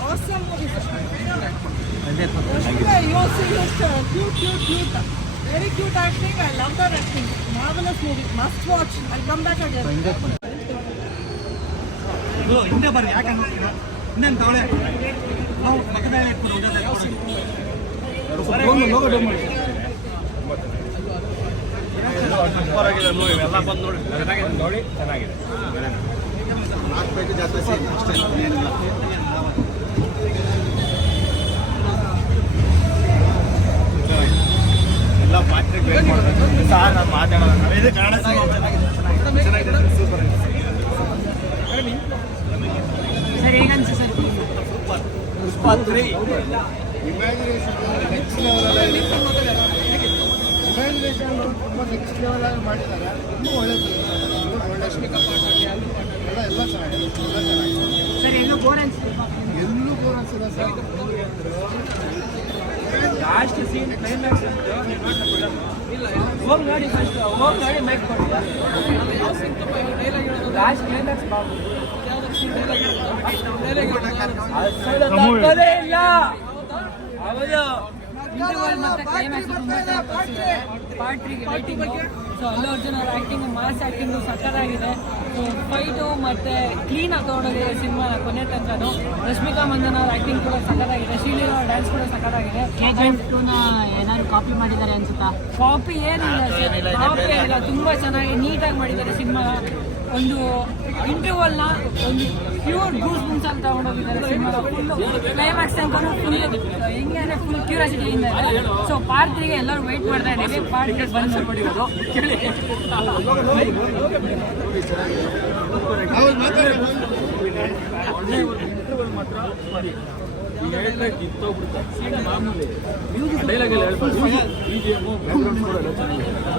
Awesome movie. Rashmika, you are seeing this uh, cute, cute, cute. Very cute acting. I love that acting. Marvelous movie. Must watch. I'll come back again. ಇದು ಹಿಂದೆ ಬರ್ರಿ ಯಾಕಂದ್ರೆ ಇನ್ನೇನು ತಗೊಳ್ಳಿ ನಾವು ಪಕ್ಕದಲ್ಲಿ ಇಟ್ಕೊಂಡು ಊಟದಲ್ಲಿ ಸೂಪರ್ ಆಗಿದೆ ಮೂವಿ ಎಲ್ಲ ಬಂದು ನೋಡಿ. ಚೆನ್ನಾಗಿದೆ ನೋಡಿ ಚೆನ್ನಾಗಿದೆ. ನಾಲ್ಕು ಏನಿಲ್ಲ ಎಲ್ಲ ಪಾತ್ರೆ ಬೇರೆ ನಾನು ಮಾತಾಡೋಣ ಇದು ಕನ್ನಡ ಚೆನ್ನಾಗಿದೆ. Super sir ಹೇಗನ್ಸ sir? Pushpa three imagination next imagination ತುಂಬ ನೆಕ್ಸ್ಟ್ ಲೆವೆಲಲ್ಲಿ ಮಾಡಿದ್ದಾರೆ. ತುಂಬ ಒಳ್ಳೆ ಒಳ್ಳೆ ಎಲ್ಲ ಎಲ್ಲ ಚೆನ್ನಾಗಿದೆ. ಎಲ್ಲ ಚೆನ್ನಾಗಿದೆ. ಸರ್ ಎಲ್ಲೂ ಬೋರ್ ಅನ್ಸಿಲ್ಲ ಎಲ್ಲೂ ಬೋರ್ ಅನ್ಸಿಲ್ಲ ಸರ್. ಲಾಸ್ಟ್ ಸೀನ್ ಕ್ಲೈಮ್ಯಾಕ್ಸ್ ಹೋಗಿ ನೋಡಿ ಫಸ್ಟ್ ಹೋಗಿ ನೋಡಿ ಮೈಕ್ ಕೊಡಿ. ಲಾಸ್ಟ್ ಕ್ಲೈಮ್ಯಾಕ್ಸ್ ತಪ್ಪದೇ ಇಲ್ಲ. ಹೌದು. ಇಂಟರ್ವಲ್ ಮತ್ತೆ ಕ್ಲೈಮ್ಯಾಕ್ಸ್ ಪಾರ್ಟ್ ತ್ರೀಗೆ ವೈಟಿಂಗ್ ಸೊ ಅಲ್ಲು ಅರ್ಜುನ್ ಅವ್ರ ಆ್ಯಕ್ಟಿಂಗ್ ಮಾಸ್ ಆಕ್ಟಿಂಗ್ ಸಕ್ಕತ್ತಾಗಿದೆ. ಸೊ ಫೈಟು ಮತ್ತೆ ಆಗಿ ತೊಗೊಂಡೋಗಿದೆ ಸಿನಿಮಾ ಕೊನೆ ತನಕನು. ರಶ್ಮಿಕಾ ಮಂದನ್ ಅವ್ರ ಆ್ಯಕ್ಟಿಂಗ್ ಕೂಡ ಸಕ್ಕತ್ತಾಗಿದೆ. ಶ್ರೀಲೀಲಾ ಅವ್ರ ಡ್ಯಾನ್ಸ್ ಕೂಡ ಸಕ್ಕತ್ತಾಗಿದೆ. ಏನಾದ್ರು ಕಾಪಿ ಮಾಡಿದ್ದಾರೆ ಅನ್ಸುತ್ತಾ? ಕಾಪಿ ಏನಿಲ್ಲ. ಕಾಪಿ ಇಲ್ಲ ತುಂಬಾ ಚೆನ್ನಾಗಿ ನೀಟಾಗಿ ಮಾಡಿದ್ದಾರೆ ಸಿನಿಮಾ ಒಂದು ಇಂಟರ್ವಲ್ನ ಒಂದು ಪ್ಯೂರ್ ಗೂಸ್ ಮುಂಚೆ ಅಂತ ತಗೊಂಡೋಗಿದ್ದಾರೆ ಕ್ಲೈಮ್ಯಾಕ್ಸ್ ತನಕ ಫುಲ್ ಹೆಂಗೆ ಫುಲ್ ಕ್ಯೂರಿಯಾಸಿಟಿಯಿಂದ ಇದೆ ಸೊ ಪಾರ್ಟ್ ತ್ರೀಗೆ ಎಲ್ಲರೂ ವೆಯ್ಟ್ ಮಾಡ್ತಾ ಇದ್ದೀವಿ. ತ್ರೀ ಬಂದು ಪಡೆಯೋದು ಹೌದು ಮಾತಾಡಿ ಡೈಲಾಗ್ ಎಲ್ಲ ಹೇಳ್ಬೋದು ಬಿ ಜಿ ಎಂ ಬ್ಯಾಕ್ಗ್ರೌಂಡ್ ಎಲ್ಲ ಚೆನ್ನಾಗಿದೆ